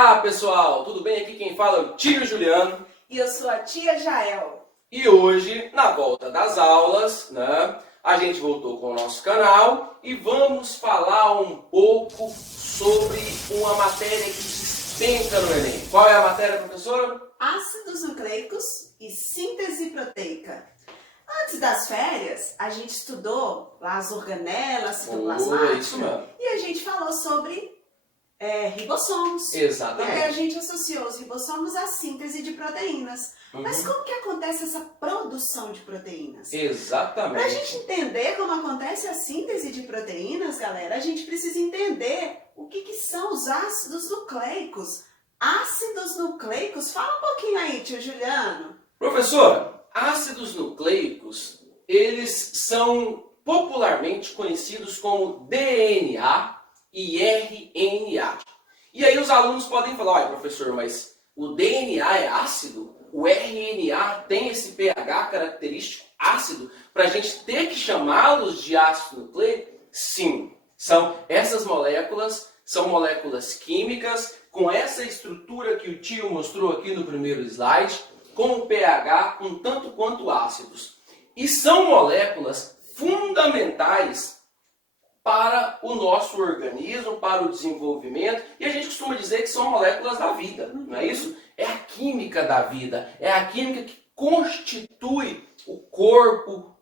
Olá pessoal, tudo bem? Aqui quem fala é o tio Juliano. E eu sou a tia Jael. E hoje, na volta das aulas, a gente voltou com o nosso canal e vamos falar um pouco sobre uma matéria que despenca no Enem. Qual é a matéria, professora? Ácidos nucleicos e síntese proteica. Antes das férias, a gente estudou lá as organelas, citoplasmática, e a gente falou sobre ribossomos. Exatamente. E a gente associou os ribossomos à síntese de proteínas. Mas como que acontece essa produção de proteínas? Exatamente. Para a gente entender como acontece a síntese de proteínas, galera, a gente precisa entender o que são os ácidos nucleicos. Ácidos nucleicos? Fala um pouquinho aí, tio Juliano. Professora, ácidos nucleicos, eles são popularmente conhecidos como DNA e RNA. E aí os alunos podem falar, olha professor, mas o DNA é ácido? O RNA tem esse pH característico ácido para a gente ter que chamá-los de ácido nucleico? Sim, essas moléculas são moléculas químicas com essa estrutura que o tio mostrou aqui no primeiro slide, com o pH um tanto quanto ácidos. E são moléculas fundamentais para o nosso organismo, para o desenvolvimento, e a gente costuma dizer que são moléculas da vida, não é isso? É a química da vida, é a química que constitui o corpo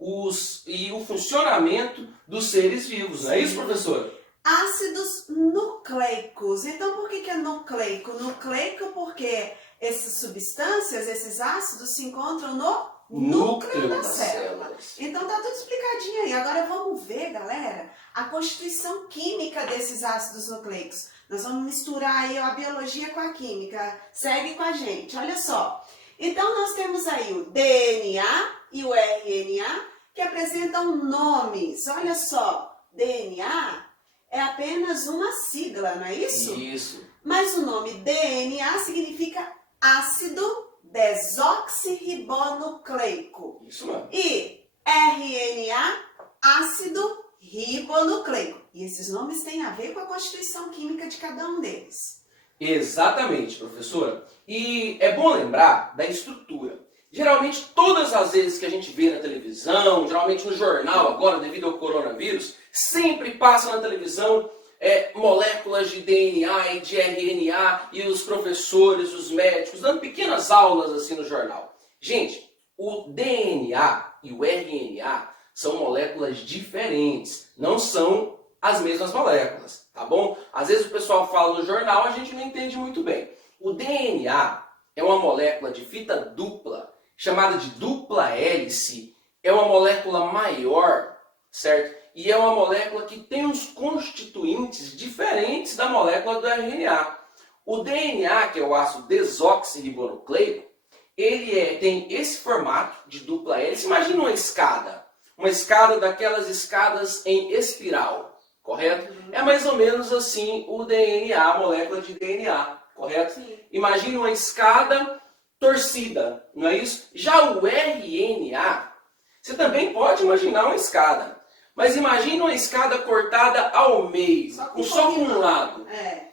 e o funcionamento dos seres vivos, não é isso, professora? Ácidos nucleicos. Então, por que é nucleico? Nucleico porque essas substâncias, esses ácidos se encontram no núcleo da célula. Então tá tudo explicadinho aí. Agora vamos ver, galera, a constituição química desses ácidos nucleicos. Nós vamos misturar aí a biologia com a química. Segue com a gente, olha só. Então nós temos aí o DNA e o RNA que apresentam nomes. Olha só, DNA é apenas uma sigla, não é isso? Isso. Mas o nome DNA significa ácido desoxirribonucleico. Isso mesmo. E RNA, ácido ribonucleico. E esses nomes têm a ver com a constituição química de cada um deles. Exatamente, professora. E é bom lembrar da estrutura. Geralmente, todas as vezes que a gente vê na televisão, geralmente no jornal agora, devido ao coronavírus, sempre passa na televisão moléculas de DNA e de RNA e os professores, os médicos, dando pequenas aulas assim no jornal. Gente, o DNA e o RNA são moléculas diferentes, não são as mesmas moléculas, tá bom? Às vezes o pessoal fala no jornal, a gente não entende muito bem. O DNA é uma molécula de fita dupla, chamada de dupla hélice, é uma molécula maior, certo? E é uma molécula que tem uns constituintes diferentes da molécula do RNA. O DNA, que é o ácido desoxirribonucleico, ele tem esse formato de dupla hélice. Imagina uma escada daquelas escadas em espiral, correto? É mais ou menos assim o DNA, a molécula de DNA, correto? Sim. Imagina uma escada torcida, não é isso? Já o RNA, você também pode imaginar uma escada. Mas imagina uma escada cortada ao meio, só com um lado.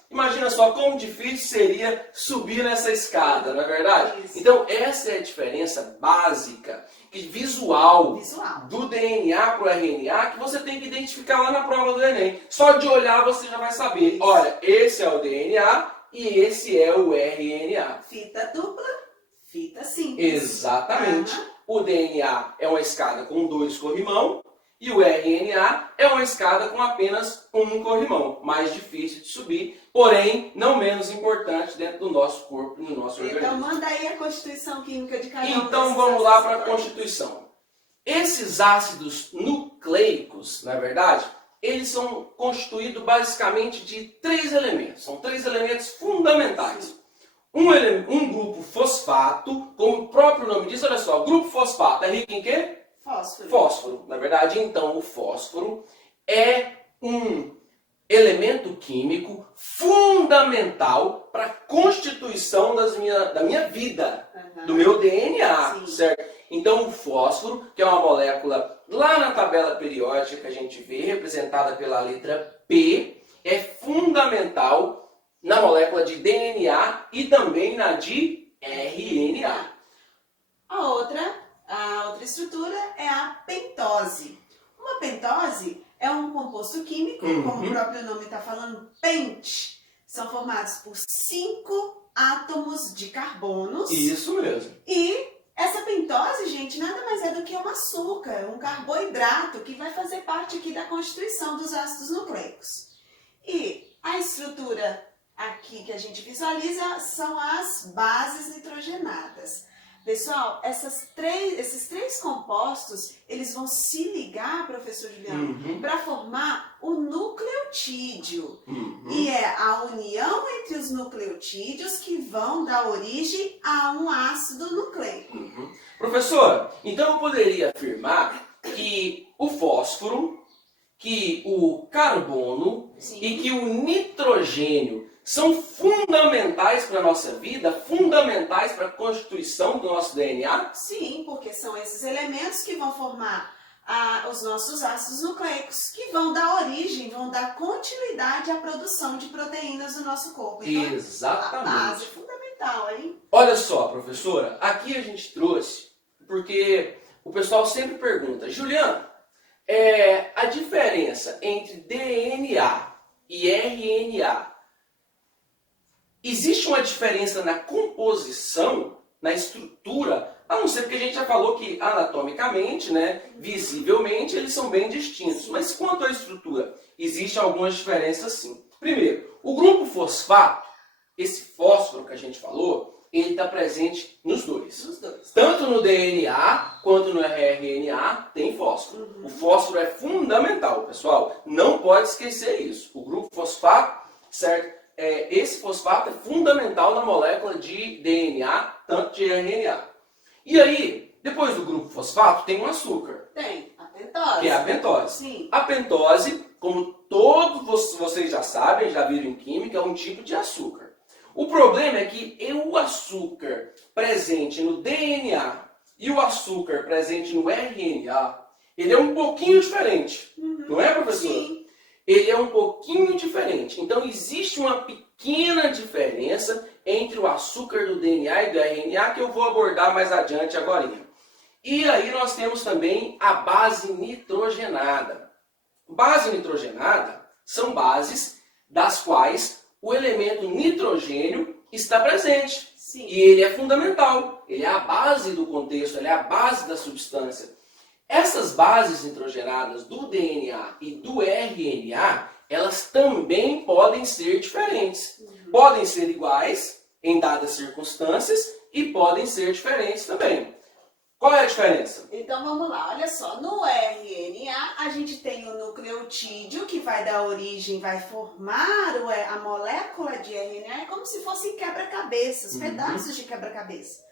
Imagina só como difícil seria subir nessa escada, não é verdade? Isso. Então essa é a diferença básica, visual do DNA para o RNA, que você tem que identificar lá na prova do Enem. Só de olhar você já vai saber. Isso. Olha, esse é o DNA e esse é o RNA. Fita dupla, fita simples. Exatamente. O DNA é uma escada com 2 corrimão. E o RNA é uma escada com apenas um corrimão, mais difícil de subir, porém não menos importante dentro do nosso corpo e no nosso organismo. Então manda aí a constituição química de cada um. Então vamos lá para a constituição. Esses ácidos nucleicos, na verdade, eles são constituídos basicamente de 3 elementos. São 3 elementos fundamentais. Um grupo fosfato, como o próprio nome diz, olha só, o grupo fosfato é rico em quê? Fósforo. Na verdade, então, o fósforo é um elemento químico fundamental para a constituição da minha vida, do meu DNA, Sim. certo? Então, o fósforo, que é uma molécula lá na tabela periódica que a gente vê, representada pela letra P, é fundamental na molécula de DNA e também na de RNA. A outra estrutura é a pentose. Uma pentose é um composto químico, como o próprio nome está falando, pente. São formados por 5 átomos de carbonos. Isso mesmo. E essa pentose, gente, nada mais é do que um açúcar, um carboidrato, que vai fazer parte aqui da constituição dos ácidos nucleicos. E a estrutura aqui que a gente visualiza são as bases nitrogenadas. Pessoal, esses três compostos, eles vão se ligar, professor Juliano, para formar o nucleotídeo. E é a união entre os nucleotídeos que vão dar origem a um ácido nucleico. Professora, então eu poderia afirmar que o fósforo, que o carbono e que o nitrogênio são fundamentais para a nossa vida, fundamentais para a constituição do nosso DNA? Sim, porque são esses elementos que vão formar os nossos ácidos nucleicos, que vão dar origem, vão dar continuidade à produção de proteínas do nosso corpo. Então, exatamente. A base é fundamental, hein? Olha só, professora, aqui a gente trouxe, porque o pessoal sempre pergunta, Juliano, a diferença entre DNA e RNA, existe uma diferença na composição, na estrutura, a não ser porque a gente já falou que anatomicamente, né, visivelmente, eles são bem distintos. Mas quanto à estrutura, existem algumas diferenças sim. Primeiro, o grupo fosfato, esse fósforo que a gente falou, ele está presente nos dois. Tanto no DNA quanto no RNA tem fósforo. O fósforo é fundamental, pessoal. Não pode esquecer isso. O grupo fosfato, certo? Esse fosfato é fundamental na molécula de DNA, tanto de RNA. E aí, depois do grupo fosfato, tem um açúcar. Tem, a pentose. Que é a pentose. Sim. A pentose, como todos vocês já sabem, já viram em química, é um tipo de açúcar. O problema é que o açúcar presente no DNA e o açúcar presente no RNA, ele é um pouquinho diferente. Não é, professor? Sim. Ele é um pouquinho diferente. Então, existe uma pequena diferença entre o açúcar do DNA e do RNA que eu vou abordar mais adiante agora. E aí nós temos também a base nitrogenada. Base nitrogenada são bases das quais o elemento nitrogênio está presente. Sim. E ele é fundamental. Ele é a base do contexto, ele é a base da substância. Essas bases nitrogenadas do DNA e do RNA, elas também podem ser diferentes. Podem ser iguais em dadas circunstâncias e podem ser diferentes também. Qual é a diferença? Então vamos lá, olha só. No RNA a gente tem o nucleotídeo que vai dar origem, vai formar a molécula de RNA, é como se fossem quebra-cabeças, pedaços de quebra-cabeça.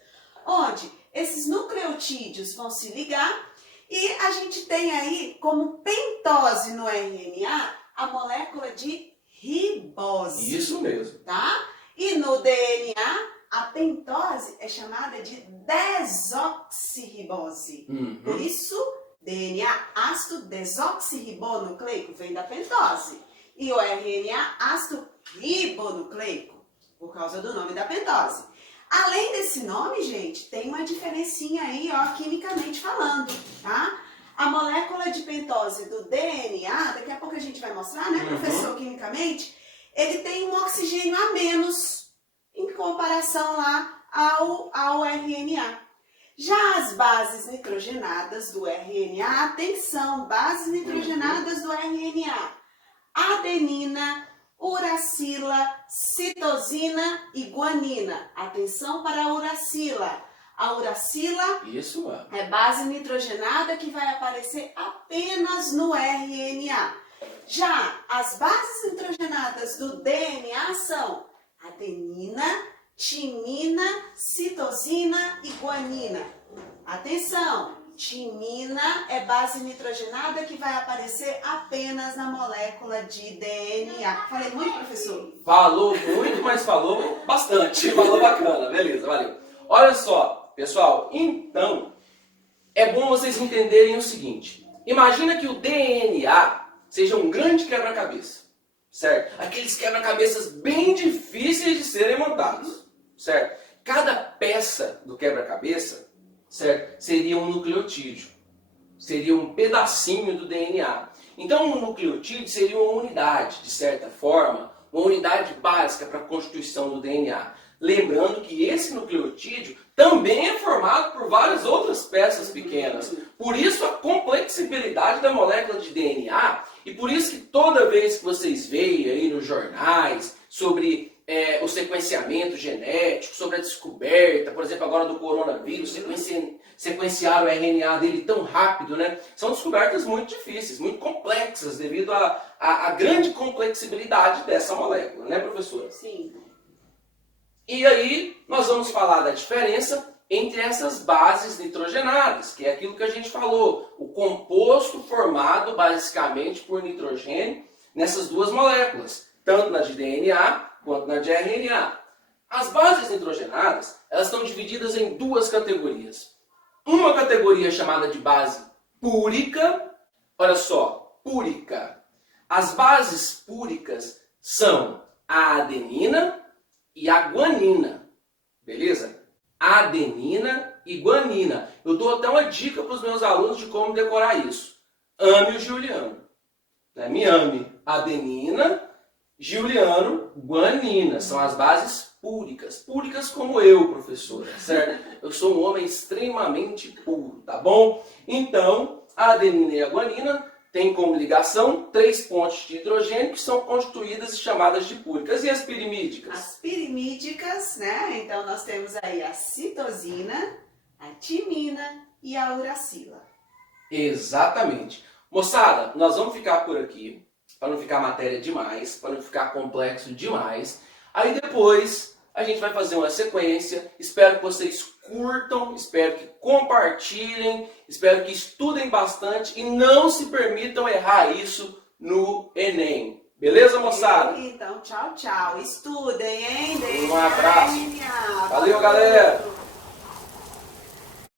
Onde esses nucleotídeos vão se ligar. E a gente tem aí como pentose no RNA a molécula de ribose. Isso mesmo. Tá? E no DNA a pentose é chamada de desoxirribose. Por isso, DNA, ácido desoxirribonucleico, vem da pentose. E o RNA, ácido ribonucleico, por causa do nome da pentose. Além desse nome, gente, tem uma diferencinha aí, ó, quimicamente falando, tá? A molécula de pentose do DNA, daqui a pouco a gente vai mostrar, né, professor, quimicamente, ele tem um oxigênio a menos em comparação lá ao RNA. Já as bases nitrogenadas do RNA, atenção, bases nitrogenadas do RNA, adenina, uracila, citosina e guanina. Atenção para a uracila. A uracila é base nitrogenada que vai aparecer apenas no RNA. Já as bases nitrogenadas do DNA são adenina, timina, citosina e guanina. Atenção! Timina é base nitrogenada que vai aparecer apenas na molécula de DNA. Falei muito, professor? Falou muito, mas falou bastante. Falou bacana, beleza, valeu. Olha só, pessoal, então, é bom vocês entenderem o seguinte. Imagina que o DNA seja um grande quebra-cabeça. certo? Aqueles quebra-cabeças bem difíceis de serem montados, certo? Cada peça do quebra-cabeça, certo, seria um nucleotídeo, seria um pedacinho do DNA. Então, um nucleotídeo seria uma unidade, de certa forma, uma unidade básica para a constituição do DNA. Lembrando que esse nucleotídeo também é formado por várias outras peças pequenas. Por isso a complexibilidade da molécula de DNA e por isso que toda vez que vocês veem aí nos jornais sobre o sequenciamento genético, sobre a descoberta, por exemplo, agora do coronavírus, sequenciar o RNA dele tão rápido, né? São descobertas muito difíceis, muito complexas, devido à grande complexibilidade dessa molécula, né, professora? Sim. E aí, nós vamos falar da diferença entre essas bases nitrogenadas, que é aquilo que a gente falou, o composto formado basicamente por nitrogênio nessas duas moléculas, tanto na de DNA quanto na de RNA. As bases nitrogenadas, elas estão divididas em duas categorias. Uma categoria chamada de base púrica, olha só, púrica. As bases púricas são a adenina e a guanina, beleza? Adenina e guanina. Eu dou até uma dica para os meus alunos de como decorar isso. Ame o Giuliano. Me ame adenina, Giuliano, guanina. São as bases púricas. Púricas como eu, professora, certo? Eu sou um homem extremamente puro, tá bom? Então, a adenina e a guanina têm como ligação 3 pontes de hidrogênio que são constituídas e chamadas de púricas. E as pirimídicas? As pirimídicas, né? Então nós temos aí a citosina, a timina e a uracila. Exatamente. Moçada, nós vamos ficar por aqui, para não ficar matéria demais, para não ficar complexo demais. Aí depois a gente vai fazer uma sequência. Espero que vocês curtam, espero que compartilhem, espero que estudem bastante e não se permitam errar isso no Enem. Beleza, moçada? Então, tchau, tchau. Estudem, hein? Um abraço. Valeu, galera.